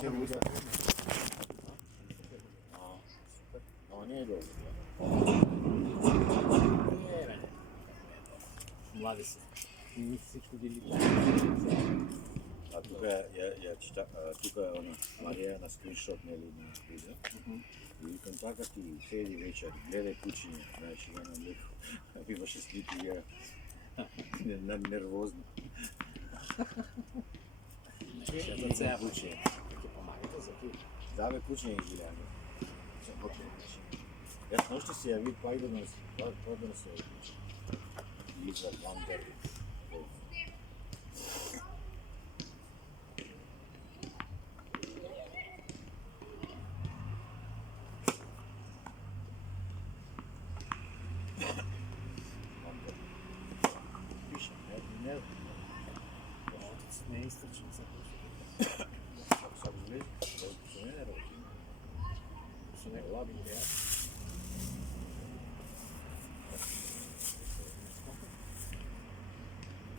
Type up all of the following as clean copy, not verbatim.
Се мисля. Ама не е добро. Не, бе. Млади се. И всичко ги липа. А тука ја чита, тука она Марија на скриншот нели на видео. И викам така ти седи вечер, гледај кучиња, значи ја на млеко. Имаше слики ја нервозно. Ще за цеја кучиња. Ќе помагате за ки? Да бе кучиња изгледање. Јас ношто се ја вид пајде да се Lizard Wonder. Не е источен за Ако сакаш влези, со мене работи. Со него лаби идеја.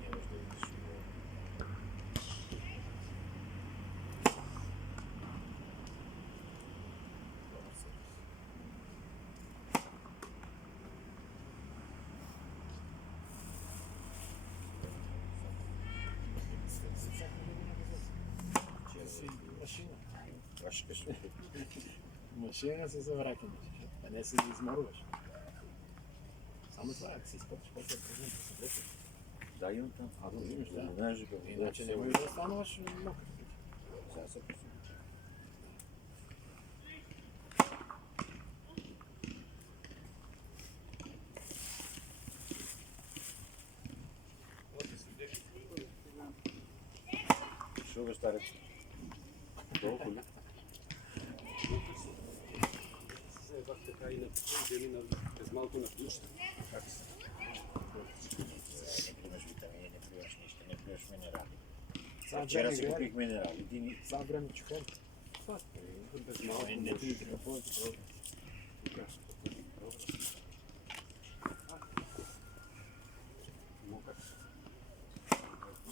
Не може да видиш машина. Кашкаш. Машина се завраќање. А не се изморуваш. Само това, ако си изпътиш, после да кажем, да се влекаш. Да, имам там. А, да, имаш, да. Знаеш, дека... Иначе не можеш да остануваш мокър. Сега се посуди. Шо бе, старец? Толку ли? Се бах така и на земина без малко на плюшта. Как се? Не примаш витамини, не пиваш ништо, не пиваш минерали. Вчера си купих минерали. Сам време чухен. Без малко Не ти треба повече.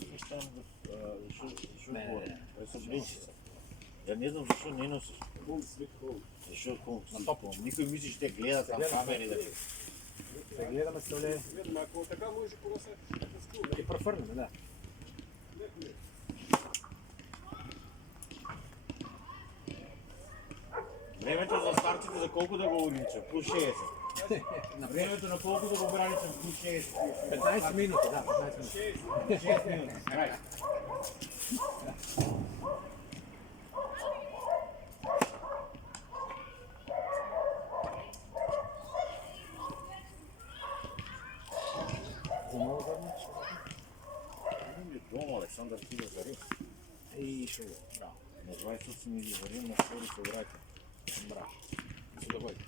Имаш там шо Не, говори? Пресобринчица. Ја не знам зашо не носиш. Зашо На топло. Никој мисли што те гледа там камери да... Се гледаме се оле. Видно, ако така може кога се скува. Ќе профрнеме, да. Времето за стартите за колку да го уринчам? Плюс 60. На времето на колку да го браничам? Плюс 60. 15 минути, да, 15 минути. 6 минути. Крај. За много заднич. Дома Александар ти да зарим. И шо, браво. На 28 ми ги зарим, на втори се враќам. Браво. Се доводи.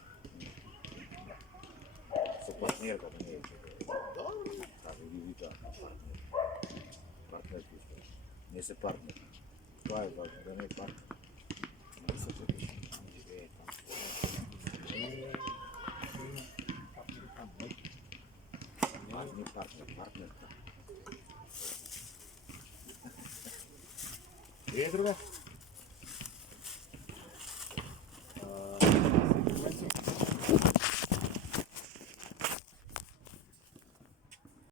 Со партнерка да не е. Добро. Така ги вика партнер. Партнер ти искаш. Не се партнер. Това е важно, да не е партнер. Не се запише. Там живее, там. Не партнер, партнерка. Е, друга.